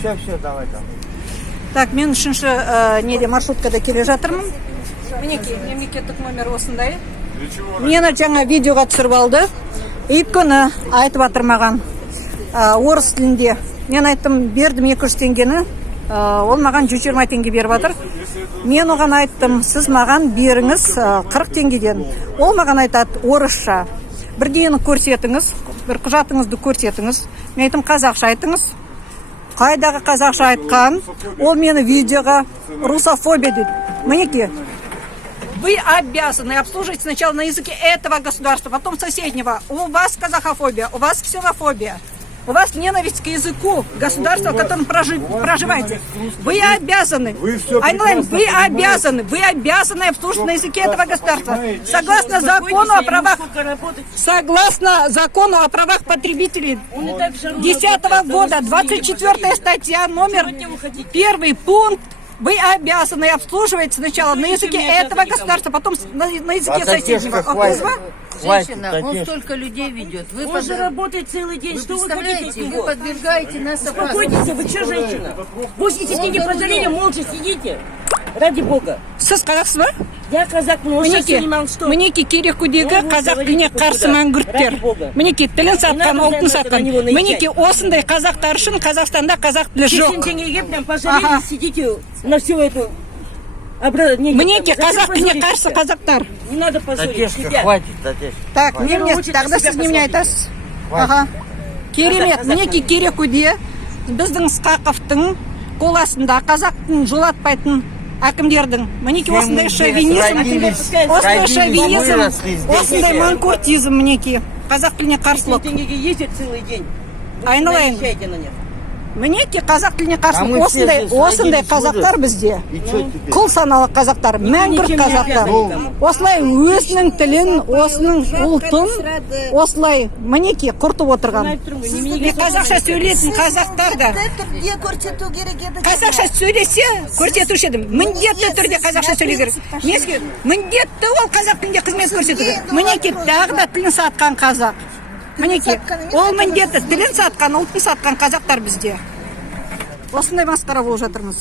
Все, давай. Так, мен үшінші неде маршруткада келе жатырмын. Мінекей, мемлекеттік номер осындай. Мені жаңа видеоға түсіріп алды. Өйткені айтып жатыр маған орыс тілінде. Мен айттым, бердім 200 теңгені. Ол маған 120 теңге беріп жатыр. Мен оған айттым, сіз маған беріңіз 40 теңгеден. Ол маған айтады орысша. Бірдеңені көрсетіңіз, бір құжатыңызды көрсетіңіз. Мен айттым, қазақша айтыңыз. Қайдағы қазақша айтқан? Ол мені видеоға русофобия деді. Мінекей. Вы обязаны обслуживать сначала на языке этого государства, потом соседнего. У вас казахофобия, у вас ксенофобия, у вас ненависть к языку государства, в котором проживаете. Вы обязаны, вы обязаны обслуживать на языке этого государства. Согласно закону о правах потребителей 2010 года, 24 статья, номер 1 пункт. Вы обязаны обслуживать сначала на языке этого государства, потом на языке соседнего. Женщина, он столько людей ведет. Он же работает целый день. Вы что вы представляете, хотите? вы подвергаете нас Успокойтесь, опасности. вы что, женщина? Пусть эти деньги пожалели, молча сидите. Ради бога. Сіз қазақсыз ба? Я казахпын, он сейчас снимал что? Мінекей керекудегі қазақ тіліне қарсы мәңгүрттер. Мінекей тілін сатқан, ұлтын сатқан. Мінекей осындай қазақтар үшін Қазақстанда қазақ тілі жоқ. 10 тенге прям пожалели, сидите на всю эту... Мінекей қазақ тіліне қарсы қазақтар. Не надо позорить себя. Хватит, Татеш. Так, тогда сіз немене айтасыз? Аха. Керемет, мінекей керекуде біздің Ысқақовтың қол астында қазақтың жолатпайтын әкімдердің. Мінекей осындай шовинизм, осындай манкуртизм мінекей. Қазақ тіліне қарсылық. 10 тенге ездят целый день. Айналайын. Наезжайте на них. Мінекей қазақ тіліне қарсылық. Осындай қазақтар бізде. Құл саналы қазақтар, мәңгүрт қазақтар. Осылай өзінің тілін, осының ұлтын, осылай мінекей құртып отырған. Қазақша сөйлейтін қазақтар да. Қазақша сөйлесе, көрсетуші едім. Міндетті түрде қазақша сөйлеу керек. Міндетті ол қазақ тілінде қызмет көрсету керек. Мінекей тағы да тілін сатқан қазақ. Мінекей, ол міндетті тілін сатқан, ұлтын сатқан қазақтар бізде. Осындай масқара болып жатырмыз.